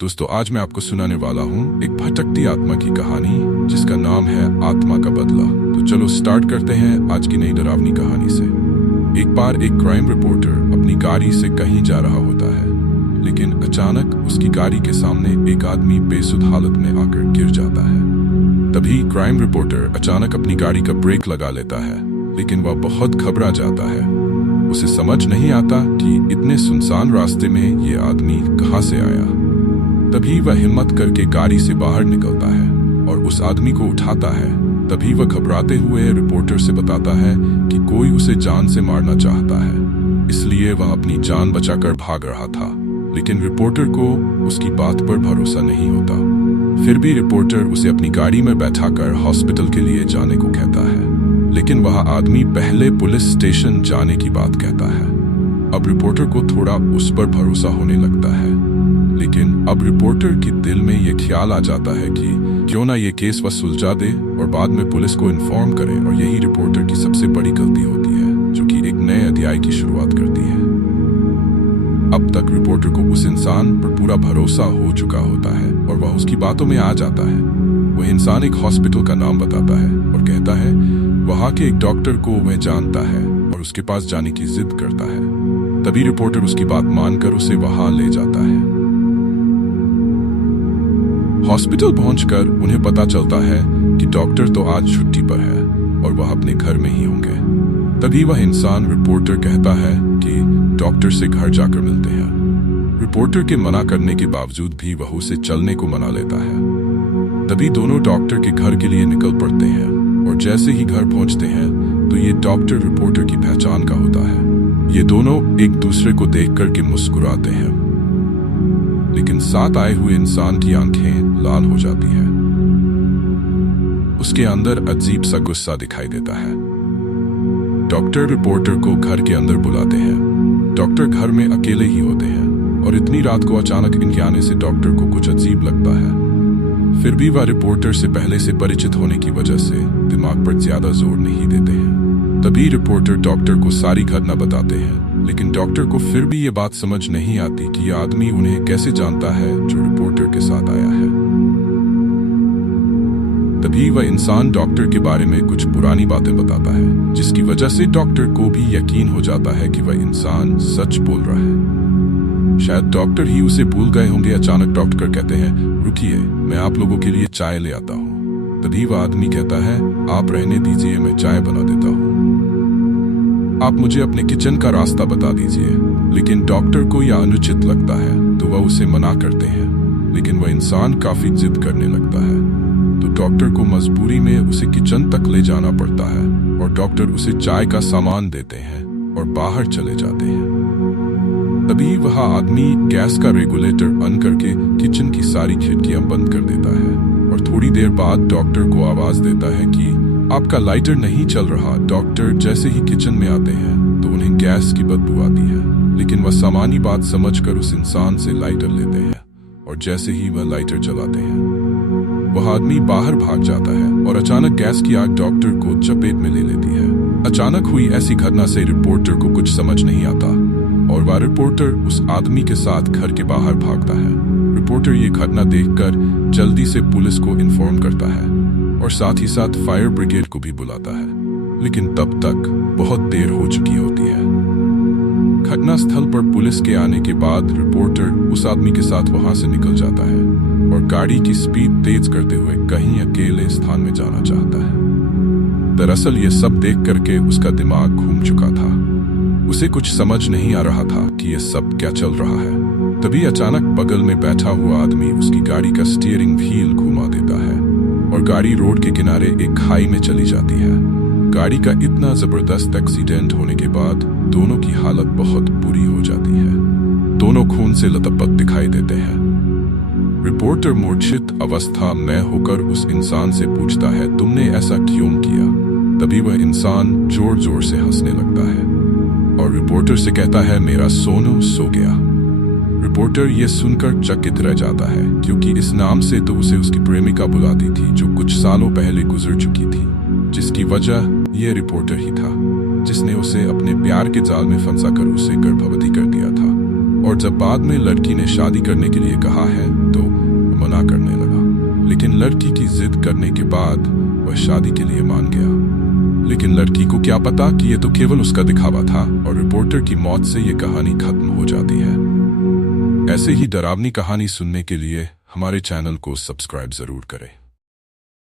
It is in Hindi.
दोस्तों, आज मैं आपको सुनाने वाला हूँ एक भटकती आत्मा की कहानी जिसका नाम है आत्मा का बदला। तो चलो स्टार्ट करते हैं आज की नई डरावनी कहानी से। एक बार एक क्राइम रिपोर्टर अपनी गाड़ी से कहीं जा रहा होता है, लेकिन अचानक उसकी गाड़ी के सामने एक आदमी बेसुध हालत में आकर गिर जाता है। तभी क्राइम रिपोर्टर अचानक अपनी गाड़ी का ब्रेक लगा लेता है, लेकिन वह बहुत घबरा जाता है। उसे समझ नहीं आता कि इतने सुनसान रास्ते में ये आदमी कहाँ से आया। तभी वह हिम्मत करके गाड़ी से बाहर निकलता है और उस आदमी को उठाता है। तभी वह घबराते हुए रिपोर्टर से बताता है कि कोई उसे जान से मारना चाहता है, इसलिए वह अपनी जान बचाकर भाग रहा था। लेकिन रिपोर्टर को उसकी बात पर भरोसा नहीं होता। फिर भी रिपोर्टर उसे अपनी गाड़ी में बैठाकर हॉस्पिटल के लिए जाने को कहता है, लेकिन वह आदमी पहले पुलिस स्टेशन जाने की बात कहता है। अब रिपोर्टर को थोड़ा उस पर भरोसा होने लगता है, लेकिन अब रिपोर्टर के दिल में यह ख्याल आ जाता है कि क्यों ना ये केस वह सुलझा दे और बाद में पुलिस को इन्फॉर्म करे। और यही रिपोर्टर की सबसे बड़ी गलती होती है, जो कि एक नए अध्याय की शुरुआत करती है। अब तक रिपोर्टर को उस इंसान पर पूरा भरोसा हो चुका होता है और वह उसकी बातों में आ जाता है। वह इंसान एक हॉस्पिटल का नाम बताता है और कहता है वहां के एक डॉक्टर को वह जानता है और उसके पास जाने की जिद करता है। तभी रिपोर्टर उसकी बात मानकर उसे वहां ले जाता है। हॉस्पिटल पहुंचकर उन्हें पता चलता है कि डॉक्टर तो आज छुट्टी पर है और वह अपने घर में ही होंगे। तभी वह इंसान रिपोर्टर कहता है कि डॉक्टर से घर जाकर मिलते हैं। रिपोर्टर के मना करने के बावजूद भी वह उसे चलने को मना लेता है। तभी दोनों डॉक्टर के घर के लिए निकल पड़ते हैं और जैसे ही घर पहुंचते हैं तो ये डॉक्टर रिपोर्टर की पहचान का होता है। ये दोनों एक दूसरे को देखकर के मुस्कुराते हैं, लेकिन साथ आए हुए इंसान की आंखें लाल हो जाती हैं। उसके अंदर अजीब सा गुस्सा दिखाई देता है। डॉक्टर रिपोर्टर को घर के अंदर बुलाते हैं। डॉक्टर घर में अकेले ही होते हैं और इतनी रात को अचानक इनके आने से डॉक्टर को कुछ अजीब लगता है। फिर भी वह रिपोर्टर से पहले से परिचित होने की वजह से दिमाग पर ज्यादा जोर नहीं देते हैं। तभी रिपोर्टर डॉक्टर को सारी घटना बताते हैं, लेकिन डॉक्टर को फिर भी ये बात समझ नहीं आती कि यह आदमी उन्हें कैसे जानता है जो रिपोर्टर के साथ आया है। तभी वह इंसान डॉक्टर के बारे में कुछ पुरानी बातें बताता है, जिसकी वजह से डॉक्टर को भी यकीन हो जाता है कि वह इंसान सच बोल रहा है। शायद डॉक्टर ही उसे भूल गए होंगे। अचानक डॉक्टर कहते हैं, रुकिए, मैं आप लोगों के लिए चाय ले आता हूँ। तभी वह आदमी कहता है, आप रहने दीजिए, मैं चाय बना देता हूँ। आप मुझे अपने किचन का रास्ता बता दीजिए। लेकिन डॉक्टर को यह अनुचित लगता है तो वह उसे मना करते हैं, लेकिन वह इंसान काफी जिद करने लगता है। तो डॉक्टर को मजबूरी में उसे किचन तक ले जाना पड़ता है और डॉक्टर उसे चाय का सामान देते हैं और बाहर चले जाते हैं। तभी वह आदमी गैस का रेगुलेटर बंद करके किचन की सारी खिड़कियां बंद कर देता है और थोड़ी देर बाद डॉक्टर को आवाज देता है कि आपका लाइटर नहीं चल रहा। डॉक्टर जैसे ही किचन में आते हैं तो उन्हें गैस की बदबू आती है, लेकिन वह सामान्य बात समझकर उस इंसान से लाइटर लेते हैं और जैसे ही वह लाइटर जलाते हैं वह आदमी बाहर भाग जाता है और अचानक गैस की आग डॉक्टर को चपेट में ले लेती है। अचानक हुई ऐसी घटना से रिपोर्टर को कुछ समझ नहीं आता और वह रिपोर्टर उस आदमी के साथ घर के बाहर भागता है। रिपोर्टर ये घटना देखकर जल्दी से पुलिस को इन्फॉर्म करता है और साथ ही साथ फायर ब्रिगेड को भी बुलाता है, लेकिन तब तक बहुत देर हो चुकी होती है। घटना स्थल पर पुलिस के आने के बाद रिपोर्टर उस आदमी के साथ वहां से निकल जाता है और गाड़ी की स्पीड तेज करते हुए कहीं अकेले स्थान में जाना चाहता है। दरअसल ये सब देख करके उसका दिमाग घूम चुका था। उसे कुछ समझ नहीं आ रहा था कि यह सब क्या चल रहा है। तभी अचानक बगल में बैठा हुआ आदमी उसकी गाड़ी का स्टीयरिंग व्हील घुमा देता है और गाड़ी रोड के किनारे एक खाई में चली जाती है। गाड़ी का इतना जबरदस्त एक्सीडेंट होने के बाद दोनों की हालत बहुत बुरी हो जाती है। दोनों खून से लथपथ दिखाई देते हैं। रिपोर्टर मूर्छित अवस्था में होकर उस इंसान से पूछता है, तुमने ऐसा क्यों किया? तभी वह इंसान जोर जोर से हंसने लगता है और रिपोर्टर से कहता है, मेरा सोनू सो गया। रिपोर्टर ये सुनकर चकित रह जाता है, क्योंकि इस नाम से तो उसे उसकी प्रेमिका बुलाती थी जो कुछ सालों पहले गुजर चुकी थी, जिसकी वजह ये रिपोर्टर ही था जिसने उसे अपने प्यार के जाल में फंसाकर उसे गर्भवती कर दिया था। और जब बाद में लड़की ने शादी करने के लिए कहा है तो लेकिन लड़की की जिद करने के बाद वह शादी के लिए मान गया। लेकिन लड़की को क्या पता कि यह तो केवल उसका दिखावा था और रिपोर्टर की मौत से यह कहानी खत्म हो जाती है। ऐसे ही डरावनी कहानी सुनने के लिए हमारे चैनल को सब्सक्राइब जरूर करें।